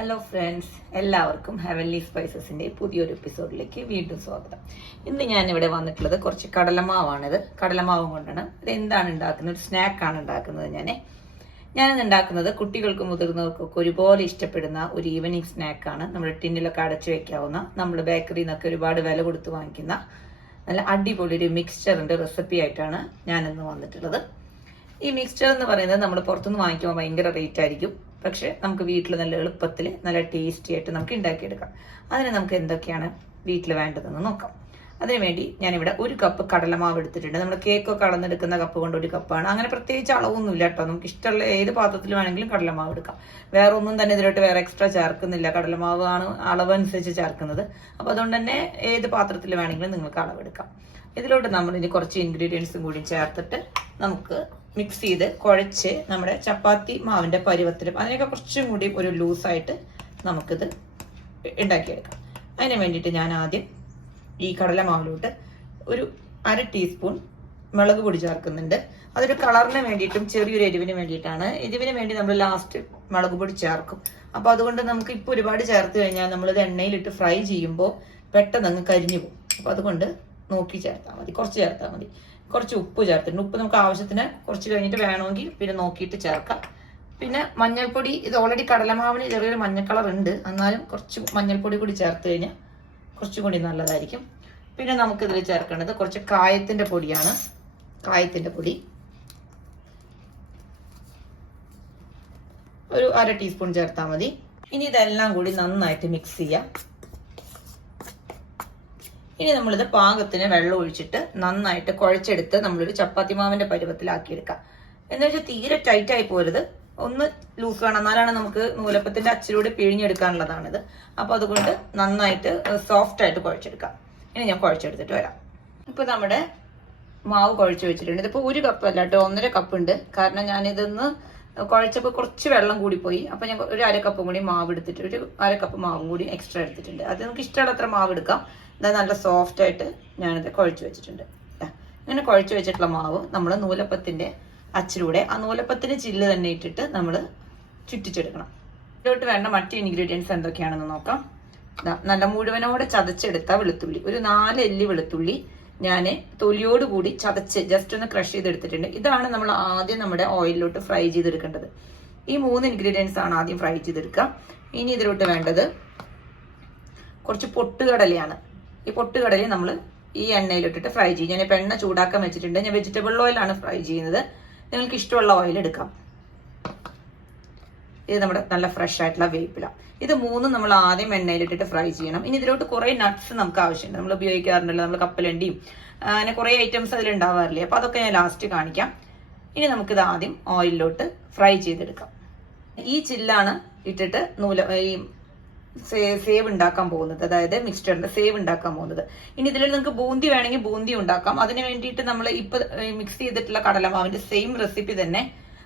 Hello friends എല്ലാവർക്കും heavenly സ്പൈസസിന്റെ പുതിയൊരു എപ്പിസോഡിലേക്ക് വീണ്ടും സ്വാഗതം. ഇന്ന് ഞാൻ ഇവിടെ വന്നിട്ടുള്ളത് കുറച്ച് കടലമാവാണിത്. കടലമാവും കൊണ്ടാണ്. ഇത് എന്താണ് ഉണ്ടാക്കുന്നത്? ഒരു സ്നാക്കാണ് ഉണ്ടാക്കുന്നത് ഞാൻ ഞാനിന്ന് ഉണ്ടാക്കുന്നത് കുട്ടികൾക്കും മുതിർന്നവർക്കൊക്കെ ഒരുപോലെ ഇഷ്ടപ്പെടുന്ന ഒരു ഈവനിങ് സ്നാക്കാണ്. നമ്മൾ ടിന്നിലൊക്കെ അടച്ചു വെക്കാവുന്ന നമ്മൾ ബേക്കറിയിൽ നിന്നൊക്കെ ഒരുപാട് വില കൊടുത്ത് വാങ്ങിക്കുന്ന നല്ല അടിപൊളി ഒരു മിക്സ്ചറിന്റെ റെസിപ്പി ആയിട്ടാണ് ഞാനിന്ന് വന്നിട്ടുള്ളത്. ഈ മിക്സ്ചർ എന്ന് പറയുന്നത് നമ്മൾ പുറത്തുനിന്ന് വാങ്ങിക്കുമ്പോൾ ഭയങ്കര റേറ്റ് ആയിരിക്കും. പക്ഷെ നമുക്ക് വീട്ടിൽ നല്ല എളുപ്പത്തിൽ നല്ല ടേസ്റ്റി ആയിട്ട് നമുക്ക് ഉണ്ടാക്കിയെടുക്കാം അതിന് നമുക്ക് എന്തൊക്കെയാണ് വീട്ടിൽ വേണ്ടതെന്ന് നോക്കാം. അതിനുവേണ്ടി ഞാനിവിടെ ഒരു കപ്പ് കടലമാവ് എടുത്തിട്ടുണ്ട്. നമ്മൾ കേക്കൊക്കെ അളന്നെടുക്കുന്ന കപ്പ് കൊണ്ട് ഒരു കപ്പാണ്. അങ്ങനെ പ്രത്യേകിച്ച് അളവൊന്നുമില്ല കേട്ടോ. നമുക്ക് ഇഷ്ടമുള്ള ഏത് പാത്രത്തിൽ വേണമെങ്കിലും കടലമാവ് എടുക്കാം. വേറെ ഒന്നും തന്നെ ഇതിലോട്ട് വേറെ എക്സ്ട്രാ ചേർക്കുന്നില്ല. കടലമാവ് ആണ് അളവനുസരിച്ച് ചേർക്കുന്നത്. അപ്പോൾ അതുകൊണ്ട് തന്നെ ഏത് പാത്രത്തിൽ വേണമെങ്കിലും നിങ്ങൾക്ക് അളവെടുക്കാം. ഇതിലോട്ട് നമ്മൾ ഇനി കുറച്ച് ഇൻഗ്രീഡിയൻസും കൂടി ചേർത്തിട്ട് നമുക്ക് മിക്സ് ചെയ്ത് കുഴച്ച് നമ്മുടെ ചപ്പാത്തി മാവിന്റെ പരുവത്തിലും അതിനൊക്കെ കുറച്ചും കൂടി ഒരു ലൂസായിട്ട് നമുക്കിത് ഉണ്ടാക്കിയെടുക്കാം. അതിന് വേണ്ടിയിട്ട് ഞാൻ ആദ്യം ഈ കടല മാവിലോട്ട് ഒരു അര ടീസ്പൂൺ മുളക് പൊടി ചേർക്കുന്നുണ്ട്. അതൊരു കളറിന് വേണ്ടിയിട്ടും ചെറിയൊരു എരിവിന് വേണ്ടിയിട്ടാണ്. എരിവിന് വേണ്ടി നമ്മൾ ലാസ്റ്റ് മുളക് പൊടി ചേർക്കും. അപ്പോൾ അതുകൊണ്ട് നമുക്ക് ഇപ്പോൾ ഒരുപാട് ചേർത്ത് കഴിഞ്ഞാൽ നമ്മളിത് എണ്ണയിലിട്ട് ഫ്രൈ ചെയ്യുമ്പോൾ പെട്ടെന്ന് അങ്ങ് കരിഞ്ഞു പോകും. അപ്പോൾ അതുകൊണ്ട് നോക്കി ചേർത്താൽ മതി. കുറച്ച് ചേർത്താൽ മതി. കുറച്ച് ഉപ്പ് ചേർത്തിട്ടുണ്ട്. ഉപ്പ് നമുക്ക് ആവശ്യത്തിന് കുറച്ച് കഴിഞ്ഞിട്ട് വേണമെങ്കിൽ പിന്നെ നോക്കിയിട്ട് ചേർക്കാം. പിന്നെ മഞ്ഞൾപ്പൊടി ഇത് ഓൾറെഡി കടലമാവിന് ചെറിയൊരു മഞ്ഞ കളർ ഉണ്ട്. എന്നാലും കുറച്ച് മഞ്ഞൾപ്പൊടി കൂടി ചേർത്ത് കഴിഞ്ഞാൽ കുറച്ചും കൂടി നല്ലതായിരിക്കും. പിന്നെ നമുക്ക് നമുക്കിതിൽ ചേർക്കേണ്ടത് കുറച്ച് കായത്തിന്റെ പൊടിയാണ്. കായത്തിന്റെ പൊടി. ഒരു അര ടീസ്പൂൺ ചേർത്താൽ മതി. ഇനി ഇതെല്ലാം കൂടി നന്നായിട്ട് മിക്സ് ചെയ്യാം. ഇനി നമ്മളിത് പാകത്തിന് വെള്ളം ഒഴിച്ചിട്ട് നന്നായിട്ട് കുഴച്ചെടുത്ത് നമ്മളൊരു ചപ്പാത്തി മാവിന്റെ പരുവത്തിലാക്കിയെടുക്കാം. എന്ന് വെച്ചാൽ തീരെ ടൈറ്റ് ആയി പോരുത്. ഒന്ന് ലൂസ് വേണം എന്നാലാണ് നമുക്ക് നൂലപ്പത്തിന്റെ അച്ചിലൂടെ പിഴിഞ്ഞെടുക്കാനുള്ളതാണിത്. അപ്പൊ അതുകൊണ്ട് നന്നായിട്ട് സോഫ്റ്റ് ആയിട്ട് കുഴച്ചെടുക്കാം. ഇനി ഞാൻ കുഴച്ചെടുത്തിട്ട് വരാം. ഇപ്പൊ നമ്മുടെ മാവ് കുഴച്ച് വെച്ചിട്ടുണ്ട്. ഇതിപ്പോ ഒരു കപ്പ് അല്ല കേട്ടോ ഒന്നര കപ്പ് ഉണ്ട്. കാരണം ഞാൻ ഇതൊന്ന് കുഴച്ചപ്പോൾ കുറച്ച് വെള്ളം കൂടി പോയി അപ്പൊ ഞാൻ ഒരു അര കപ്പും കൂടി മാവ് എടുത്തിട്ട് ഒരു അര കപ്പ് മാവും കൂടി എക്സ്ട്രാ എടുത്തിട്ടുണ്ട്. അത് നമുക്ക് ഇഷ്ടമുള്ള അത്ര മാവ് എടുക്കാം. ഇതാ നല്ല സോഫ്റ്റ് ആയിട്ട് ഞാനിത് കുഴച്ച് വെച്ചിട്ടുണ്ട്. ഇങ്ങനെ കുഴച്ച് വെച്ചിട്ടുള്ള മാവ് നമ്മൾ നൂലപ്പത്തിന്റെ അച്ചിലൂടെ ആ നൂലപ്പത്തിന്റെ ചില്ല് തന്നെ ഇട്ടിട്ട് നമ്മൾ ചുറ്റിച്ചെടുക്കണം. ഇതിലോട്ട് വേണ്ട മറ്റ് ഇൻഗ്രീഡിയൻസ് എന്തൊക്കെയാണെന്ന് നോക്കാം. നല്ല മുഴുവനോടെ ചതച്ചെടുത്ത വെളുത്തുള്ളി. ഒരു നാല് എല്ലി വെളുത്തുള്ളി ഞാൻ തൊലിയോട് കൂടി ചതച്ച് ജസ്റ്റ് ഒന്ന് ക്രഷ് ചെയ്തെടുത്തിട്ടുണ്ട്. ഇതാണ് നമ്മൾ ആദ്യം നമ്മുടെ ഓയിലിലോട്ട് ഫ്രൈ ചെയ്തെടുക്കേണ്ടത്. ഈ മൂന്ന് ഇൻഗ്രീഡിയൻസ് ആണ് ആദ്യം ഫ്രൈ ചെയ്തെടുക്കുക. ഇനി ഇതിലോട്ട് വേണ്ടത് കുറച്ച് പൊട്ടുകടലയാണ്. ഈ പൊട്ടുകടലി നമ്മൾ ഈ എണ്ണയിലിട്ടിട്ട് ഫ്രൈ ചെയ്യും. ഞാനിപ്പോൾ എണ്ണ ചൂടാക്കാൻ വെച്ചിട്ടുണ്ട്. ഞാൻ വെജിറ്റബിൾ ഓയിലാണ് ഫ്രൈ ചെയ്യുന്നത്. നിങ്ങൾക്ക് ഇഷ്ടമുള്ള ഓയിൽ എടുക്കാം. ഇത് നമ്മുടെ നല്ല ഫ്രഷ് ആയിട്ടുള്ള വേപ്പില. ഇത് മൂന്നും നമ്മൾ ആദ്യം എണ്ണയിലിട്ടിട്ട് ഫ്രൈ ചെയ്യണം. ഇനി ഇതിലോട്ട് കുറേ നട്ട്സ് നമുക്ക് ആവശ്യമുണ്ട്. നമ്മൾ ഉപയോഗിക്കാറുണ്ടല്ലോ. നമ്മൾ കപ്പലണ്ടിയും അങ്ങനെ കുറേ ഐറ്റംസ് അതിൽ ഉണ്ടാവാറില്ലേ? അപ്പോൾ അതൊക്കെ ഞാൻ ലാസ്റ്റ് കാണിക്കാം. ഇനി നമുക്കിത് ആദ്യം ഓയിലിലോട്ട് ഫ്രൈ ചെയ്തെടുക്കാം. ഈ ചില്ലാണ് ഇട്ടിട്ട് നൂല ഈ സേവ് ഉണ്ടാക്കാൻ പോകുന്നത്. അതായത് മിക്സ്ചറിന്റെ സേവ് ഉണ്ടാക്കാൻ പോകുന്നത്. ഇനി ഇതിൽ നിങ്ങൾക്ക് ബൂന്തി വേണമെങ്കിൽ ബൂന്തി ഉണ്ടാക്കാം. അതിന് വേണ്ടിയിട്ട് നമ്മൾ ഇപ്പൊ മിക്സ് ചെയ്തിട്ടുള്ള കടലമാവിന്റെ സെയിം റെസിപ്പി തന്നെ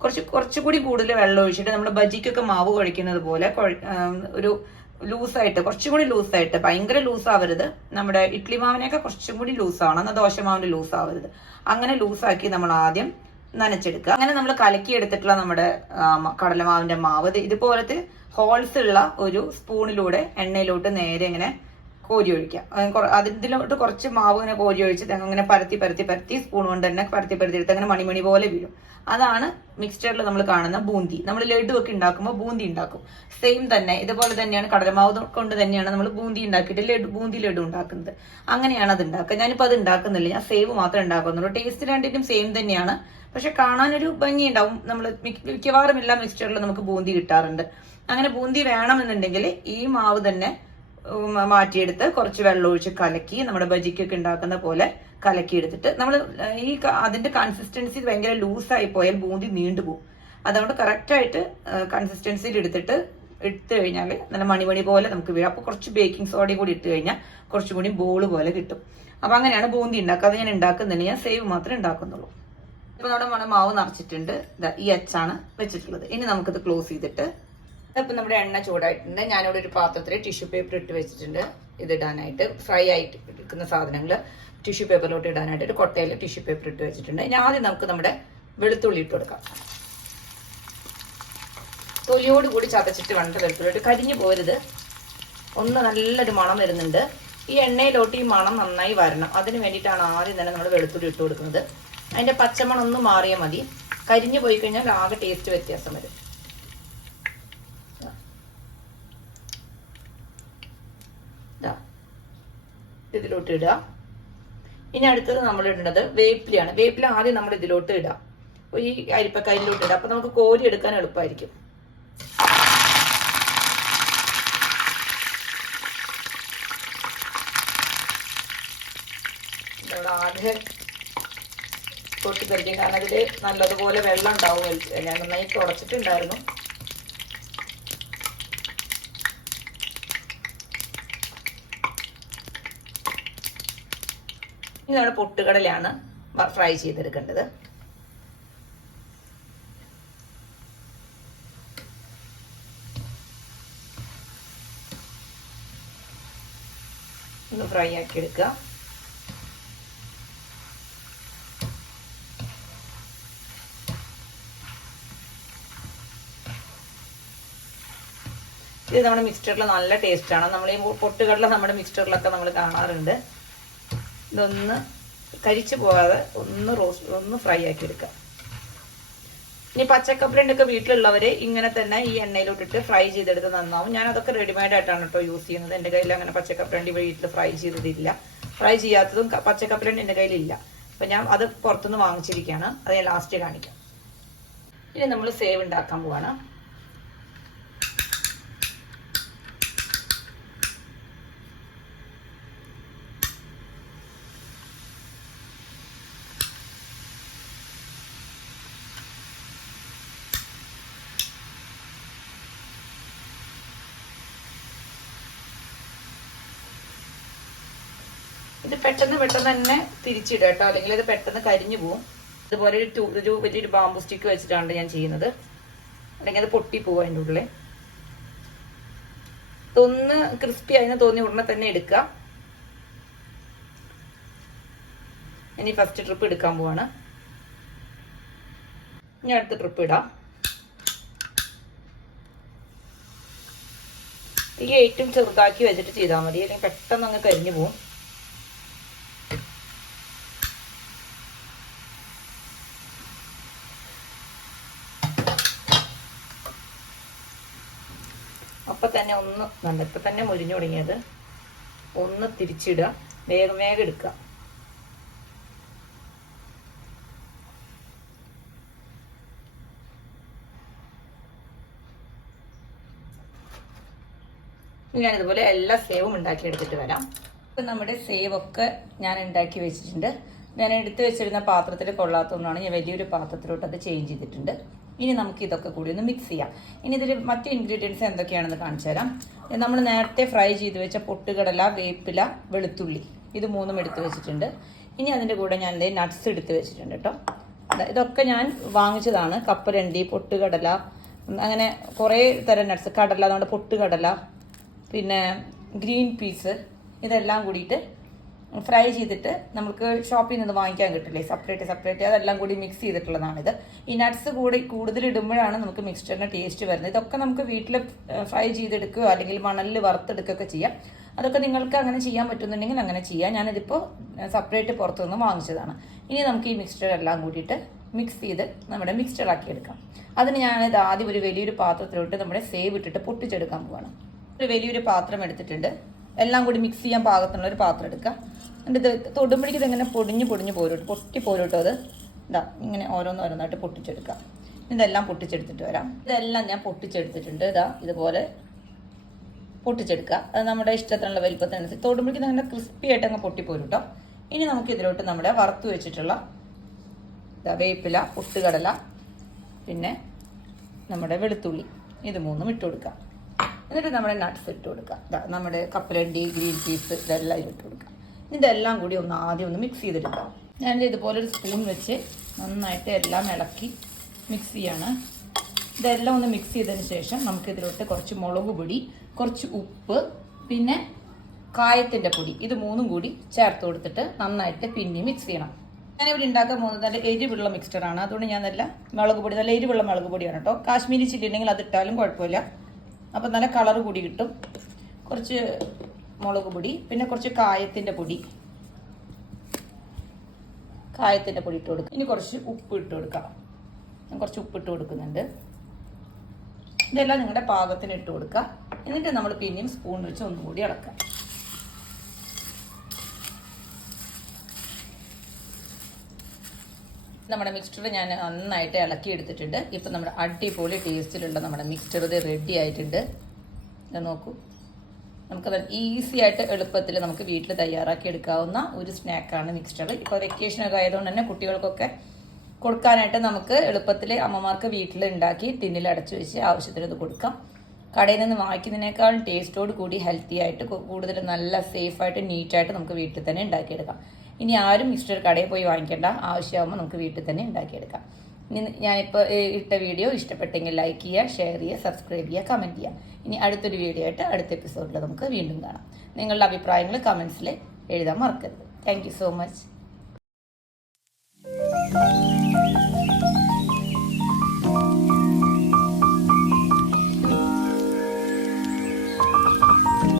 കുറച്ച് കുറച്ചുകൂടി കൂടുതൽ വെള്ളം ഒഴിച്ചിട്ട് നമ്മൾ ബജിക്കൊക്കെ മാവ് കുഴക്കുന്നത് പോലെ ഒരു ലൂസായിട്ട് കുറച്ചും കൂടി ലൂസായിട്ട് ഭയങ്കര ലൂസ് ആവരുത് നമ്മുടെ ഇഡ്ലി മാവിനെയൊക്കെ കുറച്ചും കൂടി ലൂസ് ആവണം എന്നാൽ ദോശമാവിന്റെ ലൂസ് ആവരുത് അങ്ങനെ ലൂസാക്കി നമ്മൾ ആദ്യം നനച്ചെടുക്കുക. അങ്ങനെ നമ്മൾ കലക്കി എടുത്തിട്ടുള്ള നമ്മുടെ കടലമാവിന്റെ മാവ്. ഇതുപോലത്തെ ഹോൾസ് ഉള്ള ഒരു സ്പൂണിലൂടെ എണ്ണയിലോട്ട് നേരെ ഇങ്ങനെ കോരി ഒഴിക്കുക. അതിലോട്ട് കുറച്ച് മാവ് ഇങ്ങനെ കോരി ഒഴിച്ച് അങ്ങനെ പരത്തി പരത്തി പരത്തി സ്പൂൺ കൊണ്ട് തന്നെ പരത്തി പരത്തി എടുത്ത് അങ്ങനെ മണിമണി പോലെ വീഴും. അതാണ് മിക്സ്ചറിൽ നമ്മൾ കാണുന്ന ബൂന്തി നമ്മൾ ലഡു ഒക്കെ ഉണ്ടാക്കുമ്പോൾ ബൂന്തി ഉണ്ടാക്കും. സെയിം തന്നെ ഇതുപോലെ തന്നെയാണ് കടലമാവ് കൊണ്ട് തന്നെയാണ് നമ്മൾ ബൂന്തി ഉണ്ടാക്കിയിട്ട് ലഡു ബൂന്തി ലഡു ഉണ്ടാക്കുന്നത്. അങ്ങനെയാണ് അത് ഉണ്ടാക്കുക. ഞാനിപ്പോൾ അത് ഉണ്ടാക്കുന്നില്ല. ഞാൻ സേവ് മാത്രമേ ഉണ്ടാക്കുന്നുള്ളൂ. ടേസ്റ്റ് രണ്ടിനും സെയിം തന്നെയാണ്. പക്ഷെ കാണാനൊരു ഭംഗി ഉണ്ടാവും നമ്മൾ മിക്കവാറും എല്ലാ മിക്സ്ചറിലും നമുക്ക് ബൂന്തി കിട്ടാറുണ്ട്. അങ്ങനെ ബൂന്തി വേണമെന്നുണ്ടെങ്കിൽ ഈ മാവ് തന്നെ മാറ്റിയെടുത്ത് കുറച്ച് വെള്ളം ഒഴിച്ച് കലക്കി നമ്മുടെ ബജിക്കൊക്കെ ഉണ്ടാക്കുന്ന പോലെ കലക്കി എടുത്തിട്ട് നമ്മൾ ഈ അതിന്റെ കൺസിസ്റ്റൻസി ഭയങ്കര ലൂസായി പോയാൽ ബൂന്തി നീണ്ടുപോകും അതുകൊണ്ട് കറക്റ്റായിട്ട് കൺസിസ്റ്റൻസിയിൽ എടുത്തിട്ട് എടുത്തു കഴിഞ്ഞാൽ നല്ല മണിമണി പോലെ നമുക്ക് വീഴും. അപ്പോൾ കുറച്ച് ബേക്കിംഗ് സോഡ കൂടി ഇട്ട് കഴിഞ്ഞാൽ കുറച്ചും കൂടി ബോൾ പോലെ കിട്ടും. അപ്പൊ അങ്ങനെയാണ് ബൂന്തി ഉണ്ടാക്കുക. അത് ഞാൻ ഉണ്ടാക്കുന്നില്ല. ഞാൻ സേവ് മാത്രമേ ഉണ്ടാക്കുന്നുള്ളൂ. ഇപ്പൊ നമ്മുടെ മണം മാവ് നിറച്ചിട്ടുണ്ട്. ഈ അച്ചാണ് വെച്ചിട്ടുള്ളത്. ഇനി നമുക്കിത് ക്ലോസ് ചെയ്തിട്ട് ഇപ്പൊ നമ്മുടെ എണ്ണ ചൂടായിട്ടുണ്ട്. ഞാനിവിടെ ഒരു പാത്രത്തിൽ ടിഷ്യൂ പേപ്പർ ഇട്ട് വെച്ചിട്ടുണ്ട്. ഇത് ഇടാനായിട്ട് ഫ്രൈ ആയിട്ട് എടുക്കുന്ന സാധനങ്ങൾ ടിഷ്യൂ പേപ്പറിലോട്ട് ഇടാനായിട്ട് ഒരു കൊട്ടയിൽ ടിഷ്യൂ പേപ്പർ ഇട്ട് വെച്ചിട്ടുണ്ട്. ഞാൻ ആദ്യം നമുക്ക് നമ്മുടെ വെളുത്തുള്ളി ഇട്ട് കൊടുക്കാം. തൊലിയോട് കൂടി ചതച്ചിട്ട് വേണ്ട വെളുത്തുള്ളി കരിഞ്ഞു പോരുത്. ഒന്ന് നല്ലൊരു മണം വരുന്നുണ്ട്. ഈ എണ്ണയിലോട്ട് ഈ മണം നന്നായി വരണം. അതിന് വേണ്ടിയിട്ടാണ് ആദ്യം തന്നെ നമ്മൾ വെളുത്തുള്ളി ഇട്ട് കൊടുക്കുന്നത്. അതിന്റെ പച്ചമണം ഒന്ന് മാറിയാൽ മതി. കരിഞ്ഞു പോയി കഴിഞ്ഞാൽ ആകെ ടേസ്റ്റ് വ്യത്യാസം വരും. ഇതിലോട്ട് ഇടുക ഇനി അടുത്തത് നമ്മൾ ഇടേണ്ടത് വേപ്പിലയാണ്. വേപ്പില ആദ്യം നമ്മൾ ഇതിലോട്ട് അപ്പൊ ഈ അരിപ്പക്കയിലോട്ട് ഇടാം. അപ്പൊ നമുക്ക് കോരി എടുക്കാൻ എളുപ്പമായിരിക്കും. ഇവിടെ ആദ്യം പൊട്ടിത്തെറിക്കും കാരണം ഇതിൽ നല്ലതുപോലെ വെള്ളം ഉണ്ടാവും. ഞാൻ നന്നായി തുടച്ചിട്ടുണ്ടായിരുന്നു. ഇനി നമ്മുടെ പൊട്ടുകടലയാണ് ഫ്രൈ ചെയ്തെടുക്കേണ്ടത്. ഒന്ന് ഫ്രൈ ആക്കി ഇത് നമ്മുടെ മിക്സ്ചറിൽ നല്ല ടേസ്റ്റാണ് നമ്മൾ ഈ പൊട്ടുകടല നമ്മുടെ മിക്സ്ചറിലൊക്കെ നമ്മൾ കാണാറുണ്ട്. ഇതൊന്ന് കരിച്ചു പോകാതെ ഒന്ന് റോസ്റ്റ് ഒന്ന് ഫ്രൈ ആക്കി എടുക്കാം ഇനി പച്ചക്കപ്പലണ്ടൊക്കെ വീട്ടിലുള്ളവർ ഇങ്ങനെ തന്നെ ഈ എണ്ണയിലോട്ടിട്ട് ഫ്രൈ ചെയ്തെടുത്ത് നന്നാവും. ഞാൻ അതൊക്കെ റെഡിമെയ്ഡ് ആയിട്ടാണ് കേട്ടോ യൂസ് ചെയ്യുന്നത്. എന്റെ കയ്യിൽ അങ്ങനെ പച്ചക്കപ്പലണ്ടി വീട്ടിൽ ഫ്രൈ ചെയ്തതില്ല. ഫ്രൈ ചെയ്യാത്തതും പച്ചക്കപ്പലണ്ടി എന്റെ കയ്യിലില്ല. അപ്പൊ ഞാൻ അത് പുറത്തുനിന്ന് വാങ്ങിച്ചിരിക്കുകയാണ് അത് ഞാൻ ലാസ്റ്റ് കാണിക്കാം. ഇനി നമ്മൾ സേവ് ഉണ്ടാക്കാൻ പോവാണ്. ഇത് പെട്ടെന്ന് പെട്ടെന്ന് തന്നെ തിരിച്ചിടുക കേട്ടോ. അല്ലെങ്കിൽ ഇത് പെട്ടെന്ന് കരിഞ്ഞു പോവും. അതുപോലെ ഒരു ടൂ- ഒരു വലിയൊരു ബാമ്പു സ്റ്റിക്ക് വെച്ചിട്ടാണ് ഞാൻ ചെയ്യുന്നത്. അല്ലെങ്കിൽ അത് പൊട്ടി പോവും അതിന്റെ ഉള്ളിൽ. ഇതൊന്ന് ക്രിസ്പി എന്ന് തോന്നി ഉടനെ തന്നെ എടുക്കുക. ഇനി ഫസ്റ്റ് ട്രിപ്പ് എടുക്കാൻ പോവാണ്. ഇനി അടുത്ത ട്രിപ്പ് ഇടാം. ഈ ഏറ്റവും ചെറുതാക്കി വെച്ചിട്ട് ചെയ്താൽ മതി. അല്ലെങ്കിൽ പെട്ടെന്ന് അങ്ങ് കരിഞ്ഞു പോവും അപ്പൊ തന്നെ ഒന്ന് നല്ല ഇപ്പൊ തന്നെ മുരിഞ്ഞു തുടങ്ങിയത്. ഒന്ന് തിരിച്ചിടുക വേഗം വേഗം എടുക്കുക. ഞാനിതുപോലെ എല്ലാ സേവും ഉണ്ടാക്കി എടുത്തിട്ട് വരാം. ഇപ്പൊ നമ്മുടെ സേവ് ഒക്കെ ഞാൻ ഉണ്ടാക്കി വെച്ചിട്ടുണ്ട്. ഞാൻ എടുത്തു വെച്ചിരുന്ന പാത്രത്തിൽ കൊള്ളാത്തതുകൊണ്ടാണ് ഞാൻ വലിയൊരു പാത്രത്തിലോട്ട് അത് ചേഞ്ച് ചെയ്തിട്ടുണ്ട്. ഇനി നമുക്ക് ഇതൊക്കെ കൂടി ഒന്ന് മിക്സ് ചെയ്യാം. ഇനി ഇതിൽ മറ്റ് ഇൻഗ്രീഡിയൻസ് എന്തൊക്കെയാണെന്ന് കാണിച്ചു തരാം. നമ്മൾ നേരത്തെ ഫ്രൈ ചെയ്ത് വെച്ച പൊട്ടുകടല വേപ്പില വെളുത്തുള്ളി. ഇത് മൂന്നും എടുത്തു വെച്ചിട്ടുണ്ട്. ഇനി അതിന്റെ കൂടെ ഞാൻ ദേ നട്ട്സ് എടുത്ത് വെച്ചിട്ടുണ്ട് കേട്ടോ. ഇതൊക്കെ ഞാൻ വാങ്ങിച്ചതാണ്. കപ്പലണ്ടി പൊട്ടുകടല അങ്ങനെ കുറേ തരം നട്ട്സ് കടല നമ്മുടെ പൊട്ടുകടല പിന്നെ ഗ്രീൻ പീസ് ഇതെല്ലാം കൂടിയിട്ട് ഫ്രൈ ചെയ്തിട്ട് നമുക്ക് ഷോപ്പിൽ നിന്ന് വാങ്ങിക്കാൻ കിട്ടില്ലേ? സെപ്പറേറ്റ് സെപ്പറേറ്റ് അതെല്ലാം കൂടി മിക്സ് ചെയ്തിട്ടുള്ളതാണിത്. ഈ നട്ട്സ് കൂടി കൂടുതൽ ഇടുമ്പോഴാണ് നമുക്ക് മിക്സ്ചറിന്റെ ടേസ്റ്റ് വരുന്നത്. ഇതൊക്കെ നമുക്ക് വീട്ടിൽ ഫ്രൈ ചെയ്തെടുക്കുകയോ അല്ലെങ്കിൽ മണലിൽ വറുത്തെടുക്കുകയൊക്കെ ചെയ്യാം. അതൊക്കെ നിങ്ങൾക്ക് അങ്ങനെ ചെയ്യാൻ പറ്റുന്നുണ്ടെങ്കിൽ അങ്ങനെ ചെയ്യാം. ഞാനിതിപ്പോൾ സെപ്പറേറ്റ് പുറത്തുനിന്ന് വാങ്ങിച്ചതാണ്. ഇനി നമുക്ക് ഈ മിക്സ്ചർ എല്ലാം കൂടിയിട്ട് മിക്സ് ചെയ്ത് നമ്മുടെ മിക്സ്ചറാക്കി എടുക്കാം. അതിന് ഞാനിത് ആദ്യം ഒരു വലിയൊരു പാത്രത്തിലോട്ട് നമ്മുടെ സേവ് ഇട്ടിട്ട് പൊട്ടിച്ചെടുക്കാൻ പോവാണ്. ഒരു വലിയൊരു പാത്രം എടുത്തിട്ടുണ്ട്. എല്ലാം കൂടി മിക്സ് ചെയ്യാൻ പാകത്തിനുള്ള ഒരു പാത്രം എടുക്കുക. എന്നിട്ട് ഇത് തൊടുമ്പോഴേക്കും ഇതിങ്ങനെ പൊടിഞ്ഞ് പൊടിഞ്ഞ് പോരും പൊട്ടി പോരുട്ടോ അത്? ഇതാ ഇങ്ങനെ ഓരോന്ന് ഓരോന്നായിട്ട് പൊട്ടിച്ചെടുക്കാം. ഇതെല്ലാം പൊട്ടിച്ചെടുത്തിട്ട് വരാം. ഇതെല്ലാം ഞാൻ പൊട്ടിച്ചെടുത്തിട്ടുണ്ട്. ഇതാ ഇതുപോലെ പൊട്ടിച്ചെടുക്കുക അത് നമ്മുടെ ഇഷ്ടത്തിനുള്ള വലിപ്പത്തിനനുസരിച്ച് തൊടുമ്പോഴേക്കും അങ്ങനെ ക്രിസ്പി ആയിട്ട് അങ്ങ് പൊട്ടിപ്പോരും കേട്ടോ ഇനി നമുക്ക് ഇതിലോട്ട് നമ്മുടെ വറുത്ത് വെച്ചിട്ടുള്ള വേപ്പില പൊട്ടുകടല പിന്നെ നമ്മുടെ വെളുത്തുള്ളി. ഇത് മൂന്നും ഇട്ട് കൊടുക്കാം. എന്നിട്ട് നമ്മുടെ നട്ട്സ് ഇട്ട് കൊടുക്കുക നമ്മുടെ കപ്പലണ്ടി ഗ്രീൻ പീസ് ഇതെല്ലാം ഇട്ട് കൊടുക്കുക ഇതെല്ലാം കൂടി ഒന്ന് ആദ്യം ഒന്ന് മിക്സ് ചെയ്തെടുക്കാം. ഞാൻ ഇതുപോലെ ഒരു സ്പൂൺ വെച്ച് നന്നായിട്ട് എല്ലാം ഇളക്കി മിക്സ് ചെയ്യാണ്. ഇതെല്ലാം ഒന്ന് മിക്സ് ചെയ്തതിന് ശേഷം നമുക്ക് ഇതിലോട്ട് കുറച്ച് മുളക് പൊടി കുറച്ച് ഉപ്പ് പിന്നെ കായത്തിന്റെ പൊടി ഇത് മൂന്നും കൂടി ചേർത്ത് കൊടുത്തിട്ട് നന്നായിട്ട് പിന്നെ മിക്സ് ചെയ്യണം. ഞാനിവിടെ ഉണ്ടാക്കാൻ പോകുന്നത് നല്ല എരിവുള്ള മിക്സ്ചറാണ് അതുകൊണ്ട് ഞാൻ നല്ല മുളക് പൊടി നല്ല എരിവുള്ള മുളക് പൊടിയാണ് കേട്ടോ. കാശ്മീരി ചില്ലി ഉണ്ടെങ്കിൽ അത് ഇട്ടാലും കുഴപ്പമില്ല. അപ്പം നല്ല കളർ കൂടി കിട്ടും. കുറച്ച് മുളക് പൊടി പിന്നെ കുറച്ച് കായത്തിന്റെ പൊടി. കായത്തിന്റെ പൊടി ഇട്ട് കൊടുക്കുക ഇനി കുറച്ച് ഉപ്പ് ഇട്ട് കൊടുക്കാം. ഞാൻ കുറച്ച് ഉപ്പ് ഇട്ട് കൊടുക്കുന്നുണ്ട്. ഇതെല്ലാം നിങ്ങളുടെ പാകത്തിന് ഇട്ട് കൊടുക്കുക എന്നിട്ട് നമ്മൾ പിന്നെയും സ്പൂൺ വെച്ച് ഒന്നും കൂടി ഇളക്കാം നമ്മുടെ മിക്സ്ചർ ഞാൻ നന്നായിട്ട് ഇളക്കി എടുത്തിട്ടുണ്ട്. ഇപ്പം നമ്മുടെ അടിപൊളി ടേസ്റ്റിലുള്ള നമ്മുടെ മിക്സ്ചർ ഇത് റെഡി ആയിട്ടുണ്ട്. നോക്കൂ. നമുക്കത് ഈസി ആയിട്ട് എളുപ്പത്തിൽ നമുക്ക് വീട്ടിൽ തയ്യാറാക്കി എടുക്കാവുന്ന ഒരു സ്നാക്കാണ് മിക്സ്ചർ ഇപ്പോൾ വെക്കേഷനൊക്കെ ആയതുകൊണ്ട് തന്നെ കുട്ടികൾക്കൊക്കെ കൊടുക്കാനായിട്ട് നമുക്ക് എളുപ്പത്തിൽ അമ്മമാർക്ക് വീട്ടിൽ ഉണ്ടാക്കി ടിന്നിൽ അടച്ചു വെച്ച് ആവശ്യത്തിനത് കൊടുക്കാം. കടയിൽ നിന്ന് വാങ്ങിക്കുന്നതിനേക്കാൾ ടേസ്റ്റോട് കൂടി ഹെൽത്തി ആയിട്ട് കൂടുതൽ നല്ല സേഫായിട്ട് നീറ്റായിട്ട് നമുക്ക് വീട്ടിൽ തന്നെ ഉണ്ടാക്കിയെടുക്കാം. ഇനി ആരും മിക്സ്ചർ കടയിൽ പോയി വാങ്ങിക്കേണ്ട ആവശ്യമാകുമ്പോൾ നമുക്ക് വീട്ടിൽ തന്നെ ഉണ്ടാക്കിയെടുക്കാം. ഞാനിപ്പോൾ ഇട്ട വീഡിയോ ഇഷ്ടപ്പെട്ടെങ്കിൽ ലൈക്ക് ചെയ്യുക ഷെയർ ചെയ്യുക സബ്സ്ക്രൈബ് ചെയ്യുക കമന്റ് ചെയ്യുക. ഇനി അടുത്തൊരു വീഡിയോ ആയിട്ട് അടുത്ത എപ്പിസോഡിൽ നമുക്ക് വീണ്ടും കാണാം. നിങ്ങളുടെ അഭിപ്രായങ്ങൾ കമൻസിൽ എഴുതാൻ മറക്കരുത്. Thank so much